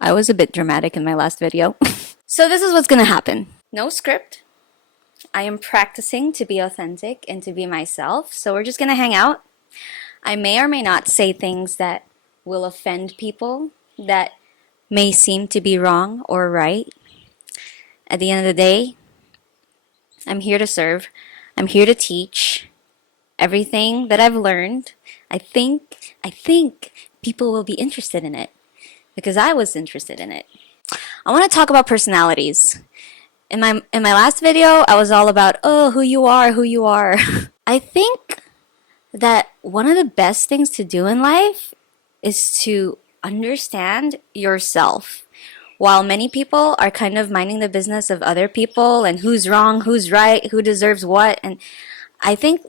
I was a bit dramatic in my last video. So this is what's gonna happen. No script. I am practicing to be authentic and to be myself. So we're just gonna hang out. I may or may not say things that will offend people, that may seem to be wrong or right. At the end of the day, I'm here to serve. I'm here to teach everything that I've learned. I think people will be interested in it because I was interested in it. I want to talk about personalities. In my last video, I was all about who you are, who you are. I think that one of the best things to do in life is to understand yourself. While many people are kind of minding the business of other people and who's wrong, who's right, who deserves what, and I think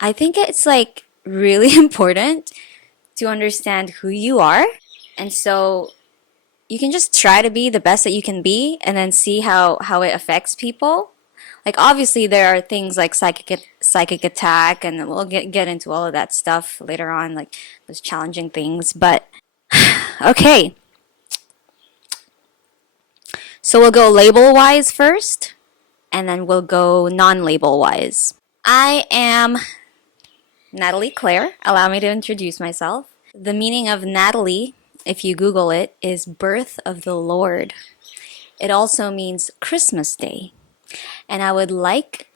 I think it's like really important to understand who you are. And so you can just try to be the best that you can be and then see how it affects people. Like obviously there are things like psychic attack, and we'll get into all of that stuff later on, like those challenging things. But okay. So we'll go label wise first, and then we'll go non-label wise. I am Natalie Claire. Allow me to introduce myself. The meaning of Natalie, if you Google it, is birth of the Lord. It also means Christmas Day. And I would like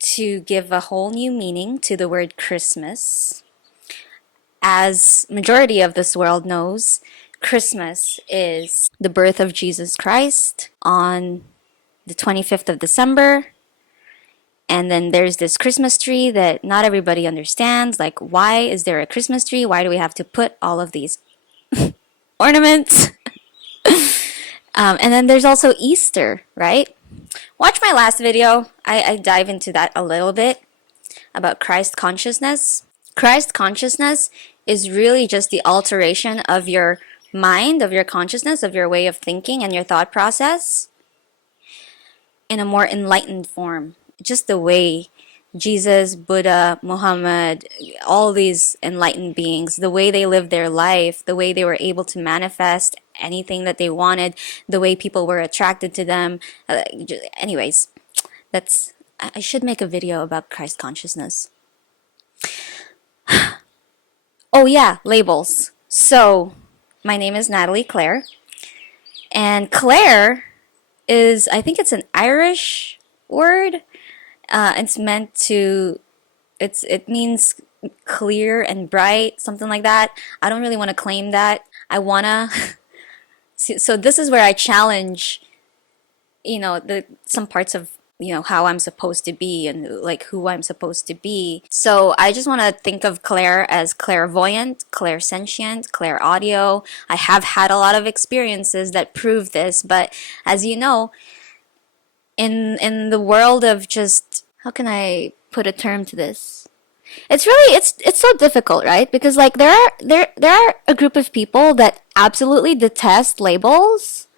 to give a whole new meaning to the word Christmas. As majority of this world knows, Christmas is the birth of Jesus Christ on the 25th of December. And then there's this Christmas tree that not everybody understands. Like, why is there a Christmas tree? Why do we have to put all of these ornaments? And then there's also Easter, right? Watch my last video. I dive into that a little bit about Christ consciousness. Christ consciousness is really just the alteration of your mind, of your consciousness, of your way of thinking and your thought process in a more enlightened form. Just the way Jesus, Buddha, Muhammad, all these enlightened beings, the way they lived their life, the way they were able to manifest anything that they wanted, the way people were attracted to them. Anyways, I should make a video about Christ consciousness. Oh yeah, labels. So, my name is Natalie Claire, and Claire is, I think it's an Irish word. It's meant to, it means clear and bright, something like that. I don't really want to claim that. I wanna. So this is where I challenge, some parts of how I'm supposed to be and like who I'm supposed to be. So I just want to think of Claire as clairvoyant, clairsentient, clairaudio. I have had a lot of experiences that prove this, but as you know, in the world of just, how can I put a term to this? It's so difficult, right? Because like there are a group of people that absolutely detest labels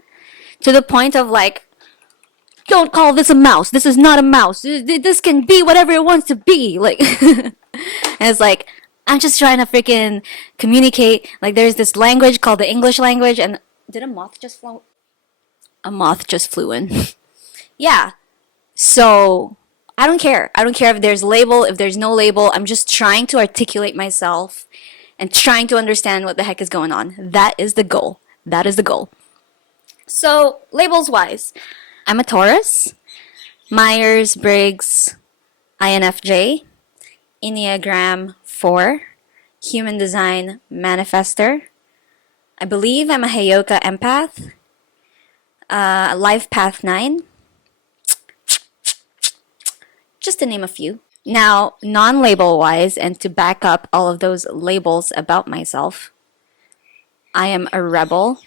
to the point of like, don't call this a mouse. This is not a mouse. This can be whatever it wants to be. Like, and it's like, I'm just trying to freaking communicate. Like, there's this language called the English language, and did a moth just flew? A moth just flew in. Yeah. So I don't care. I don't care if there's label, if there's no label. I'm just trying to articulate myself and trying to understand what the heck is going on. That is the goal. That is the goal. So labels wise, I'm a Taurus, Myers-Briggs, INFJ, Enneagram 4, Human Design Manifester. I believe I'm a Heyoka Empath, Life Path 9, just to name a few. Now, non-label wise, and to back up all of those labels about myself, I am a rebel.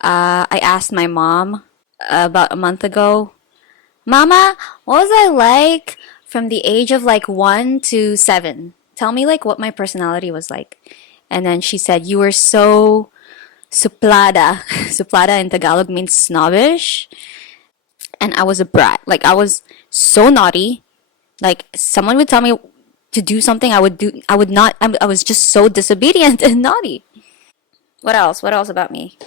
I asked my mom about a month ago, Mama, what was I like from the age of like 1 to 7? Tell me like what my personality was like. And then she said, you were so suplada. Suplada in Tagalog means snobbish. And I was a brat. Like I was so naughty. Like someone would tell me to do something, I would not. I was just so disobedient and naughty. What else? What else about me?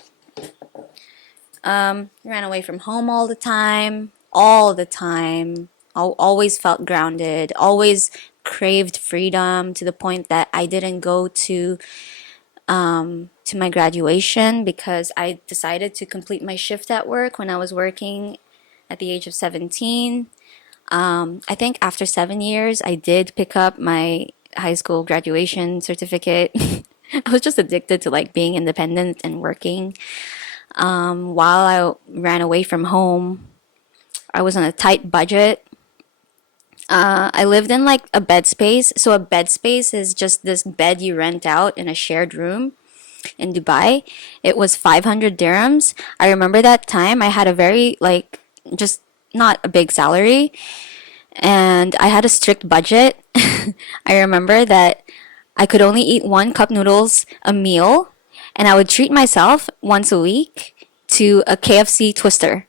Ran away from home all the time. All the time. Always felt grounded. Always craved freedom to the point that I didn't go to my graduation because I decided to complete my shift at work when I was working at the age of 17. I think after 7 years, I did pick up my high school graduation certificate. I was just addicted to like being independent and working. While I ran away from home, I was on a tight budget. I lived in like a bed space. So a bed space is just this bed you rent out in a shared room in Dubai. It was 500 dirhams. I remember that time I had a very like just not a big salary and I had a strict budget. I remember that I could only eat one cup noodles a meal and I would treat myself once a week to a KFC twister.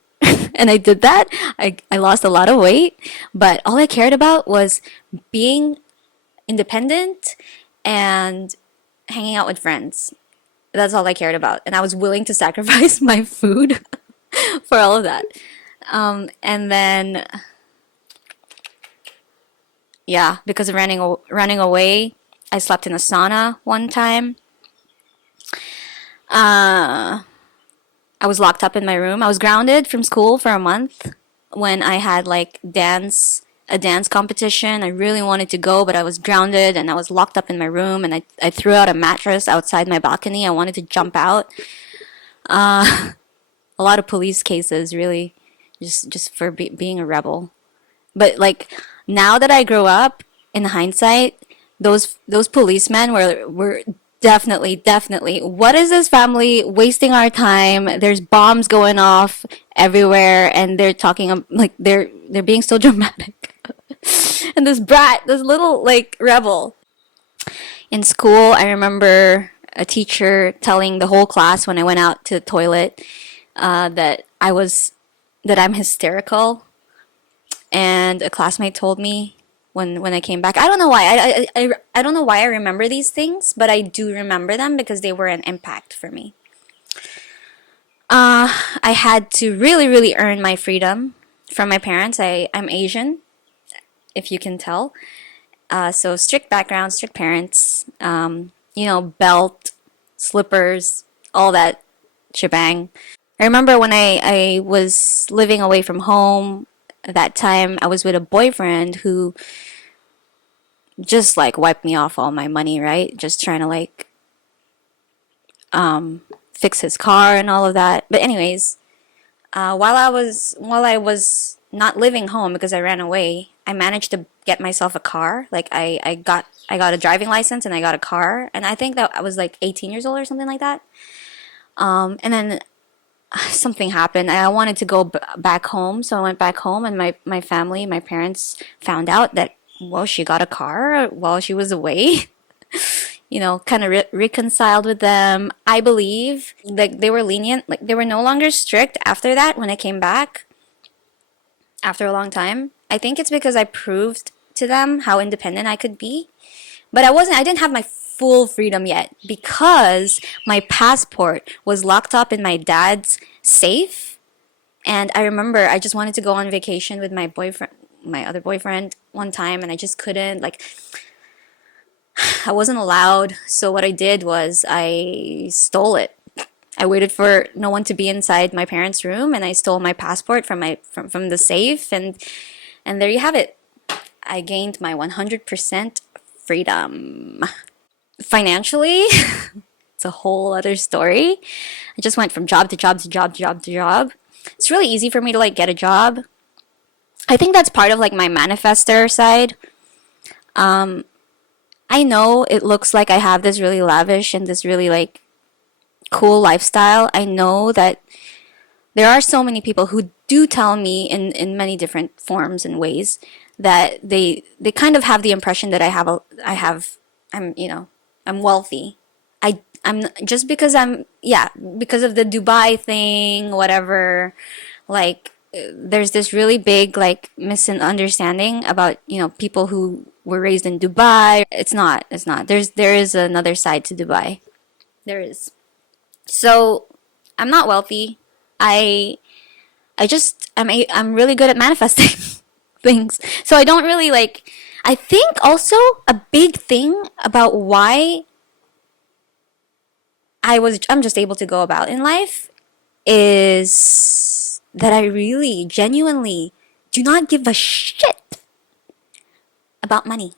And I did that. I lost a lot of weight, but all I cared about was being independent and hanging out with friends. That's all I cared about. And I was willing to sacrifice my food for all of that. And then, yeah, because of running away, I slept in a sauna one time. I was locked up in my room. I was grounded from school for a month when I had like a dance competition. I really wanted to go, but I was grounded and I was locked up in my room and I threw out a mattress outside my balcony. I wanted to jump out. A lot of police cases, really, just for being a rebel. But like now that I grow up, in hindsight, those policemen were definitely. What is this family wasting our time? There's bombs going off everywhere, and they're talking like they're being so dramatic. And this brat, this little like rebel in school, I remember a teacher telling the whole class when I went out to the toilet that I'm hysterical, and a classmate told me when I came back. I don't know why. I don't know why I remember these things, but I do remember them because they were an impact for me. I had to really earn my freedom from my parents. I'm Asian, if you can tell. So strict background, strict parents. Belt, slippers, all that shebang. I remember when I was living away from home. At that time, I was with a boyfriend who just like wiped me off all my money, right? Just trying to like fix his car and all of that. But anyways, while I was not living home because I ran away, I managed to get myself a car. Like I got a driving license and I got a car, and I think that I was like 18 years old or something like that. And then something happened. I wanted to go back home, so I went back home, and my family, my parents found out that well, she got a car while she was away. Kind of reconciled with them. I believe like they were lenient, like they were no longer strict after that when I came back after a long time. I think it's because I proved to them how independent I could be. But I didn't have my full freedom yet because my passport was locked up in my dad's safe. And I remember I just wanted to go on vacation with my other boyfriend one time, and I just couldn't. Like, I wasn't allowed. So what I did was I stole it. I waited for no one to be inside my parents' room, and I stole my passport from the safe, and there you have it. I gained my 100% freedom. Financially, it's a whole other story. I just went from job to job to job to job to job. It's really easy for me to like get a job. I think that's part of like my manifester side. I know it looks like I have this really lavish and this really like cool lifestyle. I know that there are so many people who do tell me in many different forms and ways that they kind of have the impression that I'm wealthy. I'm just because because of the Dubai thing, whatever. Like there's this really big like misunderstanding about people who were raised in Dubai. It's not. There is another side to Dubai. There is. So I'm not wealthy. I I'm really good at manifesting things. So I don't really like. I think also a big thing about why I'm just able to go about in life is that I really genuinely do not give a shit about money.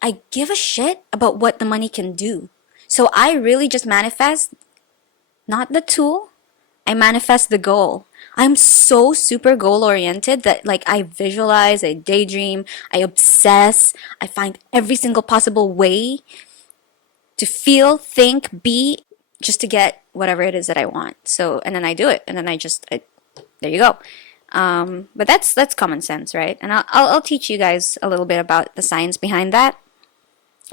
I give a shit about what the money can do. So I really just manifest not the tool, I manifest the goal. I'm so super goal oriented that like I visualize, I daydream, I obsess, I find every single possible way to feel, think, be just to get whatever it is that I want. So and then I do it, and then there you go. But that's common sense, right? And I'll teach you guys a little bit about the science behind that.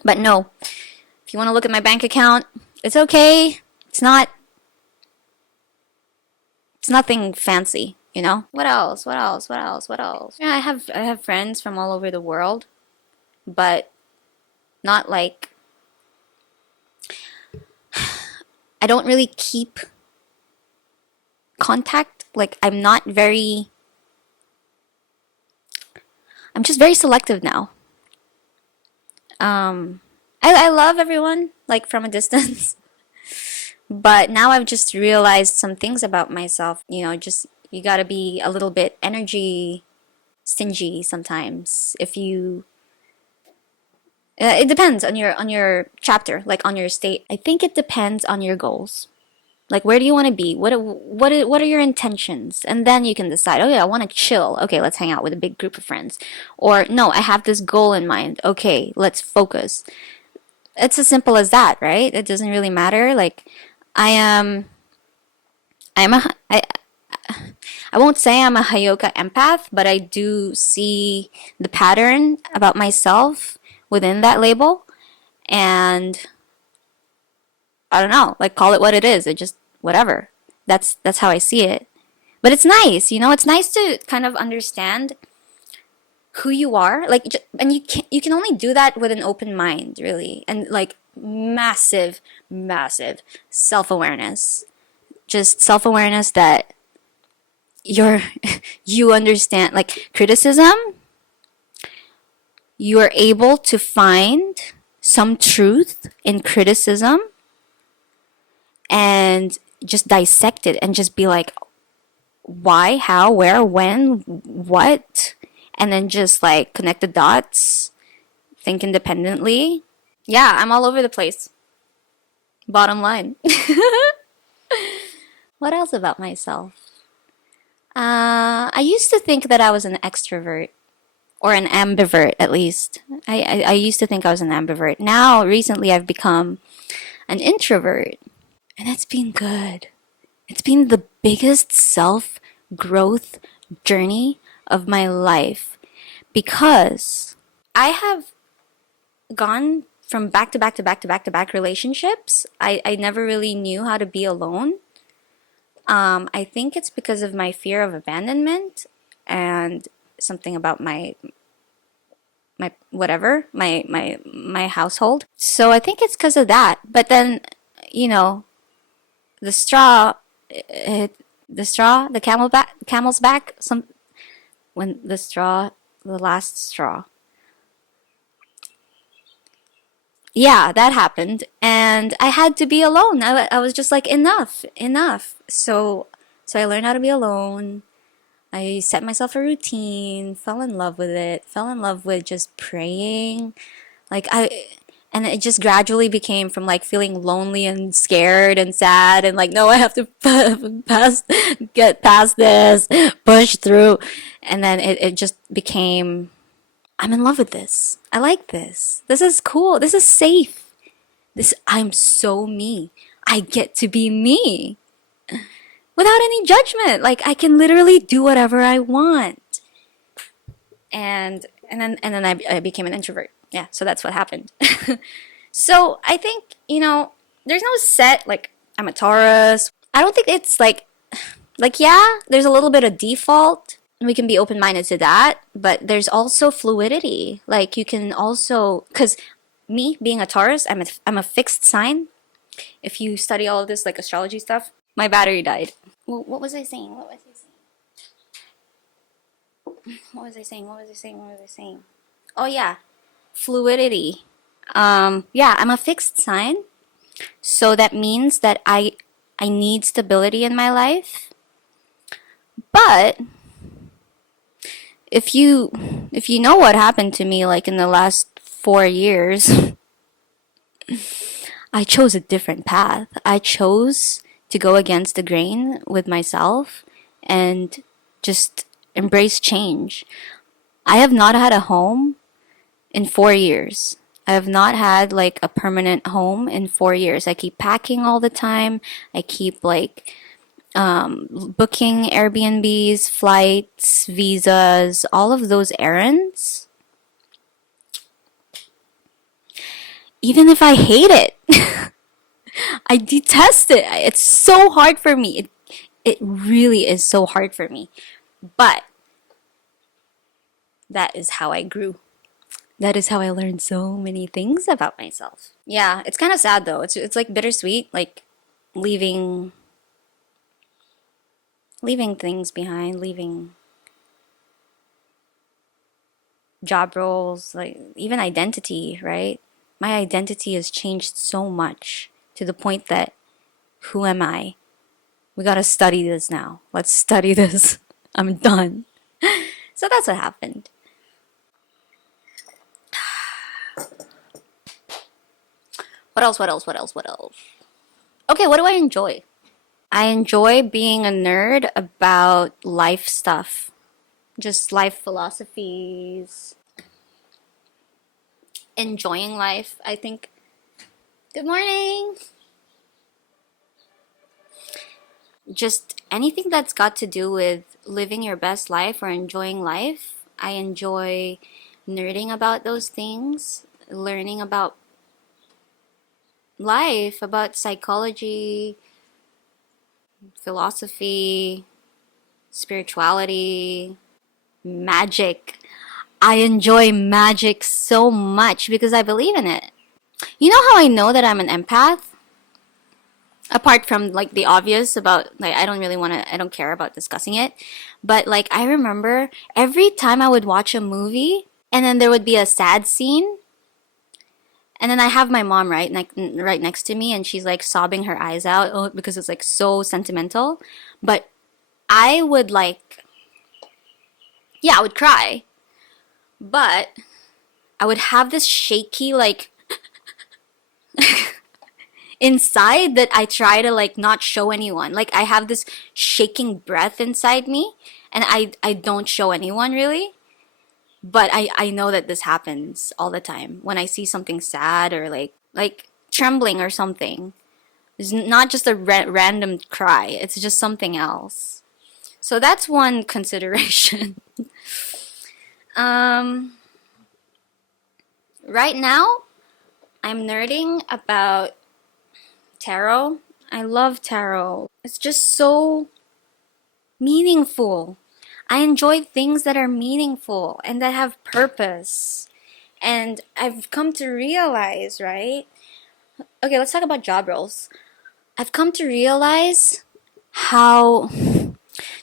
But no, if you want to look at my bank account, it's okay. It's nothing fancy, you know? What else? What else? What else? What else? Yeah, I have friends from all over the world, but not like I don't really keep contact. Like I'm just very selective now. I love everyone like from a distance. But now I've just realized some things about myself. Just you gotta be a little bit energy stingy sometimes. If you, it depends on your chapter, like on your state. I think it depends on your goals. Like where do you want to be? What are your intentions? And then you can decide. Oh yeah, I want to chill. Okay, let's hang out with a big group of friends. Or no, I have this goal in mind. Okay, let's focus. It's as simple as that, right? It doesn't really matter. Like I am I'm a I won't say I'm a Hayoka empath, but I do see the pattern about myself within that label, and I don't know, like call it what it is. It just whatever. That's how I see it. But it's nice, It's nice to kind of understand who you are, like, and you can only do that with an open mind, really, and like massive, massive self awareness. Just self awareness that you're you understand like criticism, you are able to find some truth in criticism and just dissect it and just be like why, how, where, when, what, and then just like connect the dots, think independently. Yeah, I'm all over the place. Bottom line. What else about myself? I used to think that I was an extrovert or an ambivert at least. I used to think I was an ambivert. Now, recently, I've become an introvert, and it's been good. It's been the biggest self growth journey of my life because I have gone from back to back to back to back to back relationships. I never really knew how to be alone. I think it's because of my fear of abandonment and something about my whatever my household. So I think it's because of that. But then, you know, the straw, the camel's back. When the last straw. Yeah, that happened, and I had to be alone. I was just like enough, enough. So I learned how to be alone. I set myself a routine, fell in love with it, fell in love with just praying. Like and it just gradually became from like feeling lonely and scared and sad and like, no, I have to get past this, push through. And then it just became, I'm in love with this. I like this. This is cool. This is safe. I'm so me. I get to be me without any judgment. Like I can literally do whatever I want. And then I became an introvert. Yeah, so that's what happened. So I think, there's no set like I'm a Taurus. I don't think it's like yeah, there's a little bit of default. We can be open minded to that, but there's also fluidity. Like you can also, because me being a Taurus, I'm a fixed sign. if you study all of this like astrology stuff. My battery died. Well, what was I saying? What was I saying? Oh yeah, fluidity. Yeah, I'm a fixed sign, so that means that I need stability in my life. But if you know what happened to me like in the last 4 years, I chose a different path. I chose to go against the grain with myself and just embrace change. I have not had a home in 4 years. I have not had like a permanent home in 4 years. I keep packing all the time. I keep like booking Airbnbs, flights, visas, all of those errands. Even if I hate it, I detest it. It's so hard for me. It really is so hard for me. But that is how I grew. That is how I learned so many things about myself. Yeah, it's kind of sad though. It's like bittersweet, like leaving things behind, leaving job roles, like even identity, right? My identity has changed so much to the point that who am I? We gotta study this now. Let's study this. I'm done. So that's what happened. What else? What else? What else? What else? Okay, what do I enjoy? I enjoy being a nerd about life stuff, just life philosophies, enjoying life. I think. Good morning. Just anything that's got to do with living your best life or enjoying life. I enjoy nerding about those things, learning about life, about psychology, philosophy, spirituality, magic. I enjoy magic so much because I believe in it. You know how I know that I'm an empath? Apart from like the obvious about like I don't care about discussing it. But like I remember every time I would watch a movie and then there would be a sad scene and then I have my mom right next to me and she's like sobbing her eyes out because it's like so sentimental. But I would like yeah, I would cry. But I would have this shaky like inside that I try to like not show anyone. Like I have this shaking breath inside me and I don't show anyone really. But I know that this happens all the time when I see something sad or like trembling or something. It's not just a random cry. It's just something else. So that's one consideration. um right now I'm nerding about tarot. I love tarot. It's just so meaningful. I enjoy things that are meaningful and that have purpose. And I've come to realize, right? Okay, let's talk about job roles. I've come to realize how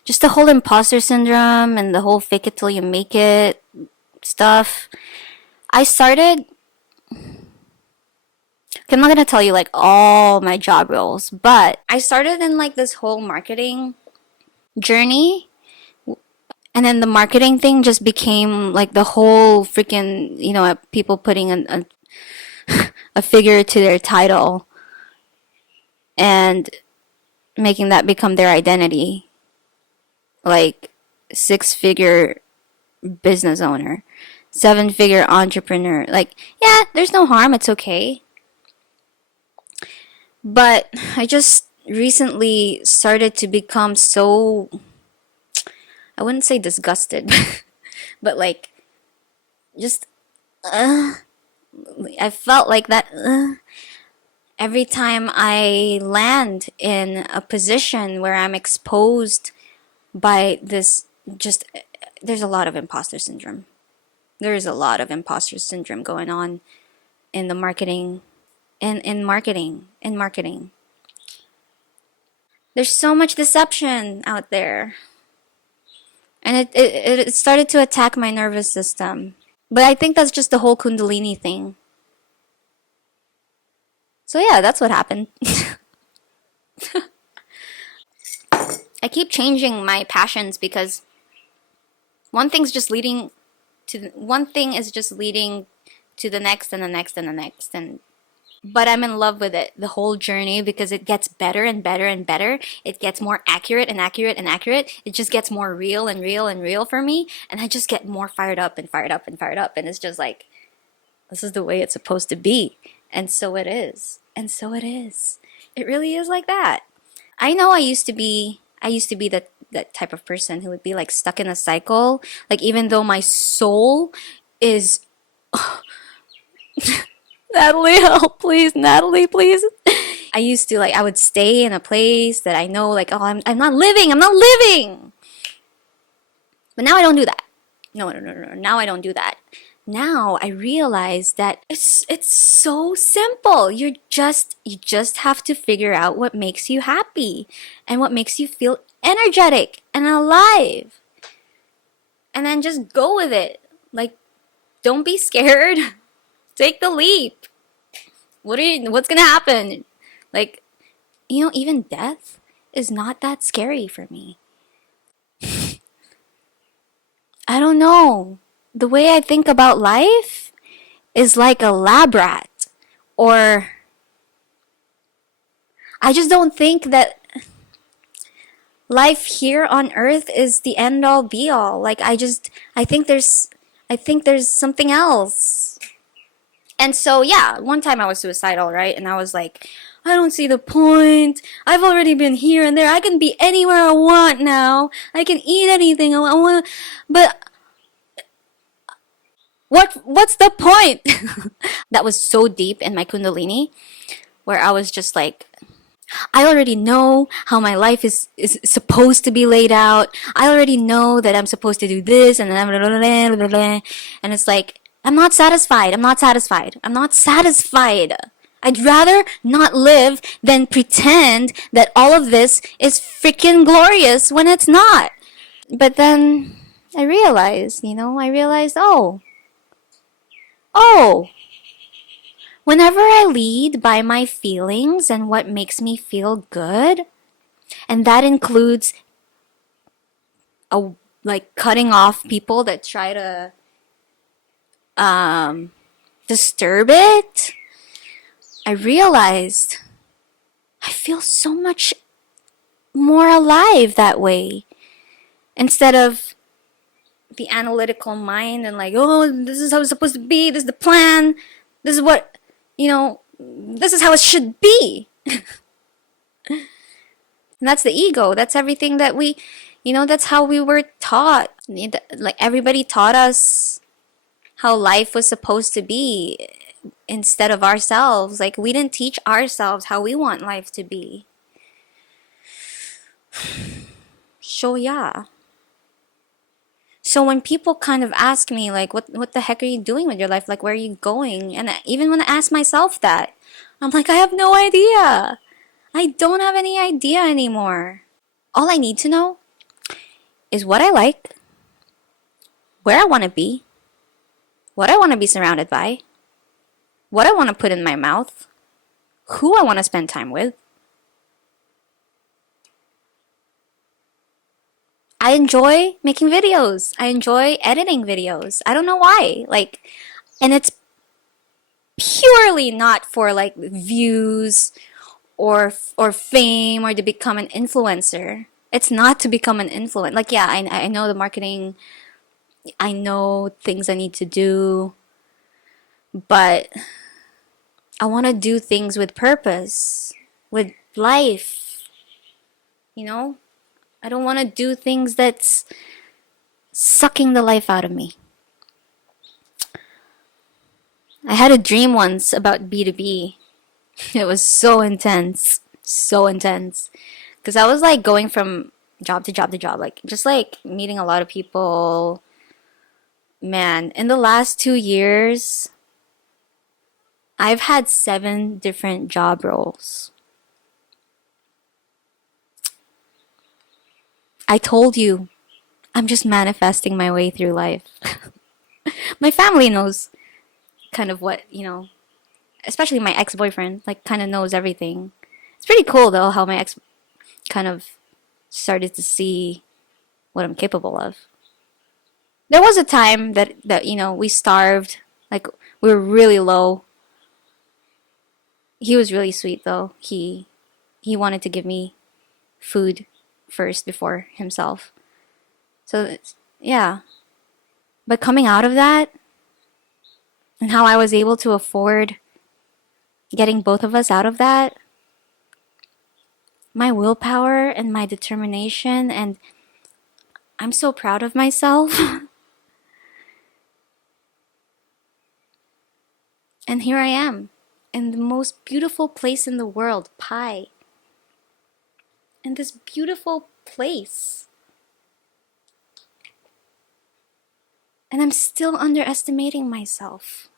just the whole imposter syndrome and the whole fake it till you make it stuff. I started I'm not gonna tell you like all my job roles, but I started in like this whole marketing journey, and then the marketing thing just became like the whole freaking people putting a figure to their title and making that become their identity, like 6-figure business owner, 7-figure entrepreneur. Like, yeah, there's no harm, it's okay. But I just recently started to become so, I wouldn't say disgusted, but like, just, I felt like that every time I land in a position where I'm exposed by this, just, there's a lot of imposter syndrome. There is a lot of imposter syndrome going on in the marketing, in marketing. There's so much deception out there. And it started to attack my nervous system. But I think that's just the whole Kundalini thing. So yeah, that's what happened. I keep changing my passions because one thing is just leading to the next and the next and the next, and but I'm in love with it the whole journey because it gets better and better and better. It gets more accurate and accurate and accurate. It just gets more real and real and real for me, and I just get more fired up and fired up and fired up, and it's just like this is the way it's supposed to be. And so it is. And so it is. It really is like that. I know I used to be that type of person who would be like stuck in a cycle. Like even though my soul is Natalie, help please, Natalie, please. I used to like I would stay in a place that I know like oh I'm not living, I'm not living. But now I don't do that. No, no, no, no. Now I don't do that. Now I realize that it's so simple. You just have to figure out what makes you happy and what makes you feel energetic and alive. And then just go with it. Like don't be scared. Take the leap. What's going to happen? Like even death is not that scary for me. I don't know. The way I think about life is like a lab rat. Or I just don't think that life here on earth is the end all be all. Like I think there's something else. And so yeah, one time I was suicidal, right? And I was like, I don't see the point. I've already been here and there. I can be anywhere I want now. I can eat anything I want. But what's the point? That was so deep in my kundalini where I was just like I already know how my life is supposed to be laid out. I already know that I'm supposed to do this and then blah, blah, blah, blah, blah. And it's like I'm not satisfied. I'm not satisfied. I'm not satisfied. I'd rather not live than pretend that all of this is freaking glorious when it's not. But then I realized, oh, whenever I lead by my feelings and what makes me feel good, and that includes like cutting off people that try to disturb it, I realized I feel so much more alive that way. Instead of the analytical mind and like, oh, this is how it's supposed to be, this is the plan, this is what, this is how it should be. And that's the ego. That's everything that that's how we were taught. Like everybody taught us how life was supposed to be instead of ourselves. Like we didn't teach ourselves how we want life to be. So yeah. So when people kind of ask me like what the heck are you doing with your life? Like where are you going? And even when I ask myself that, I'm like I have no idea. I don't have any idea anymore. All I need to know is what I like, where I want to be, what I want to be surrounded by, what I want to put in my mouth, who I want to spend time with. I enjoy making videos. I enjoy editing videos. I don't know why. And it's purely not for like views or fame or to become an influencer. It's not to become an influencer. Like yeah, I know the marketing. I know things I need to do, but I want to do things with purpose, with life. I don't want to do things that's sucking the life out of me. I had a dream once about B2B. It was so intense. So intense. Because I was like going from job to job to job, like just like meeting a lot of people. Man, in the last 2 years, I've had 7 different job roles. I told you, I'm just manifesting my way through life. My family knows kind of what, especially my ex-boyfriend, like kind of knows everything. It's pretty cool though how my ex kind of started to see what I'm capable of. There was a time that we starved, like we were really low. He was really sweet though. He wanted to give me food first before himself. So yeah, but coming out of that and how I was able to afford getting both of us out of that, my willpower and my determination, and I'm so proud of myself. And here I am in the most beautiful place in the world, Pi. In this beautiful place. And I'm still underestimating myself.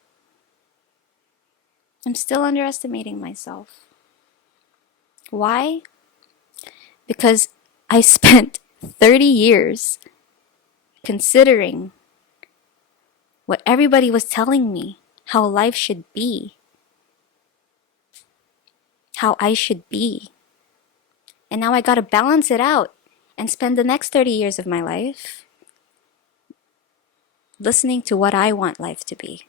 I'm still underestimating myself. Why? Because I spent 30 years considering what everybody was telling me how life should be, how I should be. And now I gotta balance it out and spend the next 30 years of my life listening to what I want life to be.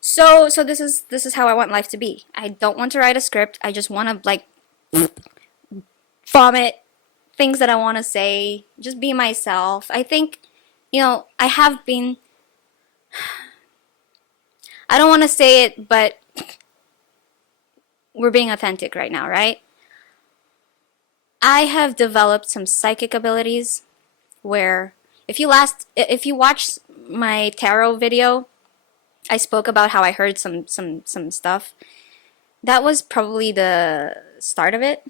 So this is how I want life to be. I don't want to write a script. I just want to like vomit things that I want to say, just be myself. I think, I have been, I don't want to say it, but we're being authentic right now, right? I have developed some psychic abilities where if you watch my tarot video, I spoke about how I heard some stuff. That was probably the start of it.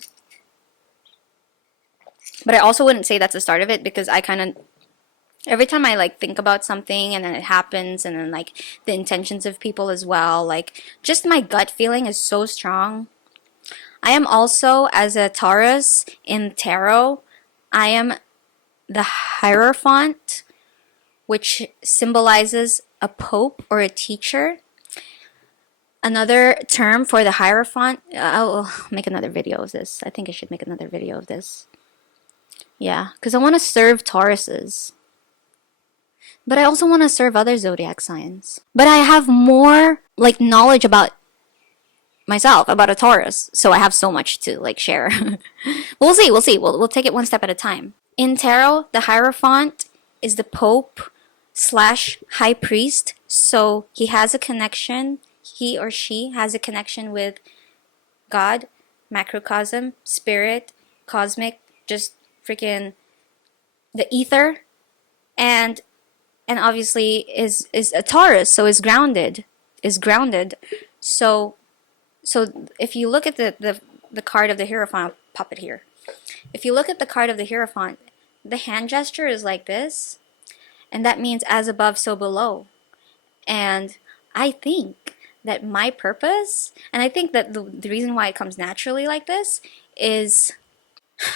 But I also wouldn't say that's the start of it because I kind of every time I like think about something and then it happens and then like the intentions of people as well, like just my gut feeling is so strong. I am also, as a Taurus in tarot, I am the Hierophant, which symbolizes a pope or a teacher. Another term for the Hierophant, I'll make another video of this. I think I should make another video of this. Yeah, because I want to serve Tauruses. But I also want to serve other zodiac signs. But I have more like knowledge about myself, about a Taurus, so I have so much to like share. We'll see. We'll take it one step at a time. In tarot, the Hierophant is the Pope slash High Priest, so he has a connection. He or she has a connection with God, macrocosm, spirit, cosmic, just freaking the ether, and obviously is a Taurus, so is grounded. So if you look at the card of the Hierophant, I'll pop it here. If you look at the card of the Hierophant, the hand gesture is like this, and that means as above, so below. And I think that my purpose, and I think that the reason why it comes naturally like this is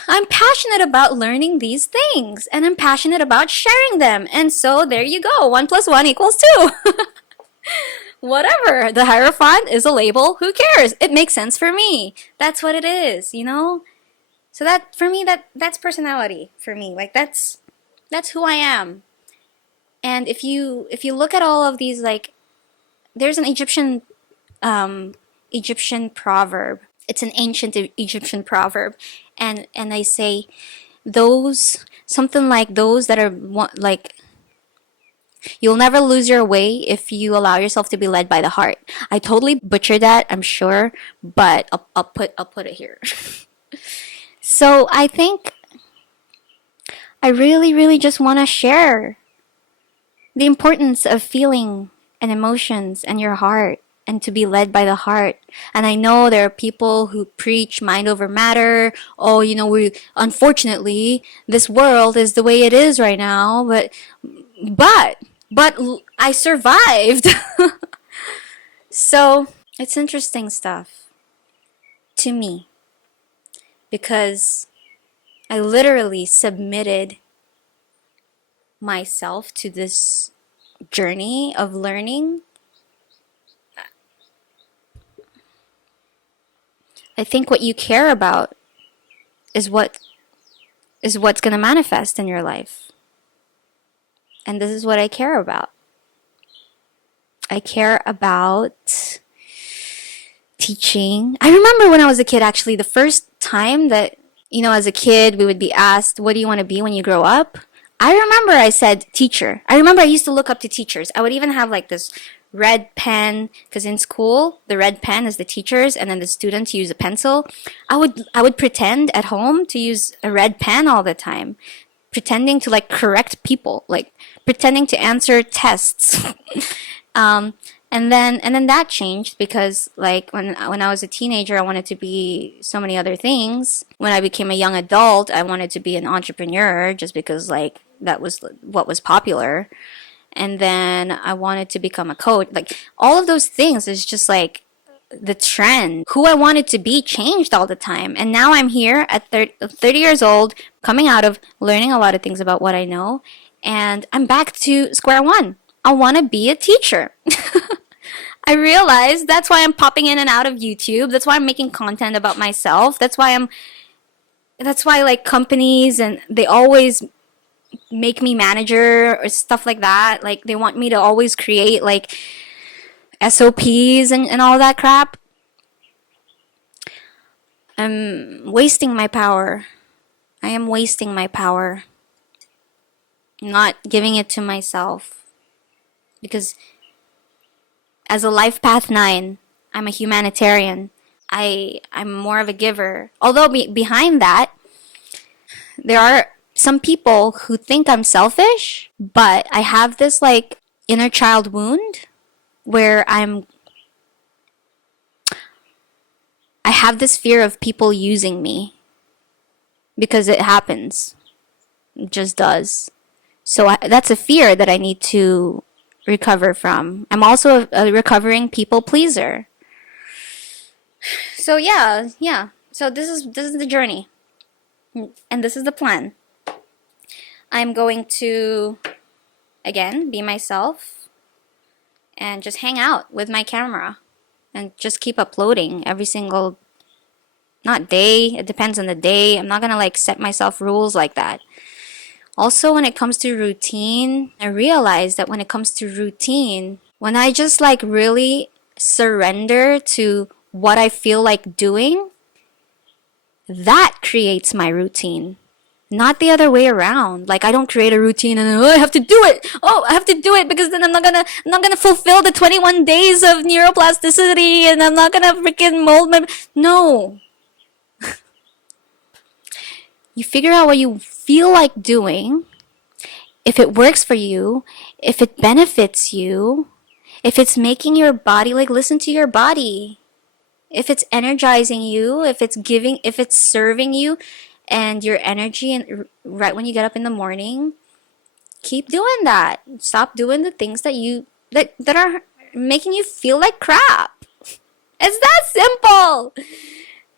I'm passionate about learning these things, and I'm passionate about sharing them. And so there you go, 1 + 1 = 2. Whatever, the Hierophant is a label, who cares? It makes sense for me. That's what it is, So that, for me, that's personality for me. Like that's who I am. And if you look at all of these, like, there's an Egyptian proverb. It's an ancient Egyptian proverb, and they say something like those that are like, you'll never lose your way if you allow yourself to be led by the heart. I totally butchered that, I'm sure, but I'll put it here. So I think I really, really just want to share the importance of feeling and emotions and your heart, and to be led by the heart. And I know there are people who preach mind over matter. Oh, unfortunately, this world is the way it is right now, but I survived. So it's interesting stuff to me, because I literally submitted myself to this journey of learning. I think what you care about is what's going to manifest in your life. And this is what I care about. I care about teaching. I remember when I was a kid, actually, the first time that, as a kid, we would be asked, what do you want to be when you grow up? I remember I said teacher. I remember I used to look up to teachers. I would even have like this red pen, because in school the red pen is the teachers and then the students use a pencil. I would pretend at home to use a red pen all the time, pretending to like correct people, like pretending to answer tests. And then that changed because like when I was a teenager, I wanted to be so many other things. When I became a young adult, I wanted to be an entrepreneur just because like that was what was popular. And then I wanted to become a coach. Like all of those things is just like the trend. Who I wanted to be changed all the time. And now I'm here at 30 years old, coming out of learning a lot of things about what I know. And I'm back to square one. I want to be a teacher. I realize that's why I'm popping in and out of YouTube. That's why I'm making content about myself. That's why like companies and they always make me manager or stuff like that. Like they want me to always create like SOPs and all that crap. I'm wasting my power. I am wasting my power. Not giving it to myself. Because as a Life Path 9, I'm a humanitarian. I'm more of a giver. Although behind that, there are some people who think I'm selfish, but I have this like inner child wound where I have this fear of people using me because it happens. It just does. So that's a fear that I need to recover from. I'm also a recovering people pleaser. So yeah. So this is the journey. And this is the plan. I'm going to again be myself and just hang out with my camera and just keep uploading every single not day, it depends on the day. I'm not going to like set myself rules like that. Also, when it comes to routine, I realize that when it comes to routine, when I just like really surrender to what I feel like doing, that creates my routine. Not the other way around. Like I don't create a routine and I have to do it. Oh, I have to do it because then I'm not gonna fulfill the 21 days of neuroplasticity and I'm not gonna freaking mold my. No. You figure out what you feel like doing, if it works for you, if it benefits you, if it's making your body, like listen to your body. If it's energizing you, if it's serving you and your energy and right when you get up in the morning, keep doing that. Stop doing the things that are making you feel like crap. It's that simple.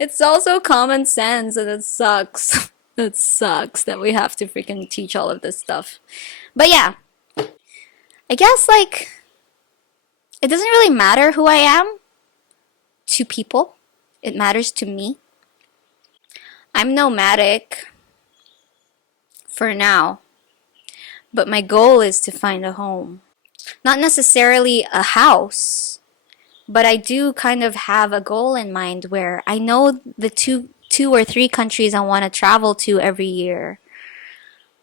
It's also common sense and it sucks. It sucks that we have to freaking teach all of this stuff. But yeah, I guess like it doesn't really matter who I am to people. It matters to me. I'm nomadic for now, but my goal is to find a home. Not necessarily a house, but I do kind of have a goal in mind where I know the two or three countries I want to travel to every year.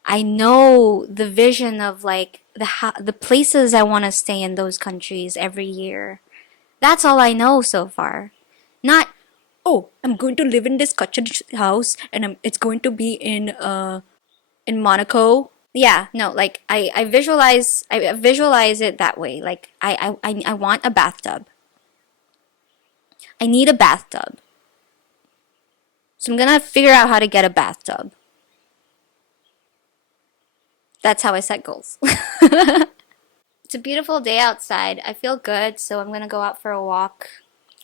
I know the vision of like the places I want to stay in those countries every year. That's all I know so far. Not, oh, I'm going to live in this cottage house and it's going to be in Monaco. Yeah, no, like I visualize it that way. Like I want a bathtub. I need a bathtub. So I'm gonna figure out how to get a bathtub. That's how I set goals. It's a beautiful day outside. I feel good, so I'm gonna go out for a walk.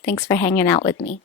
Thanks for hanging out with me.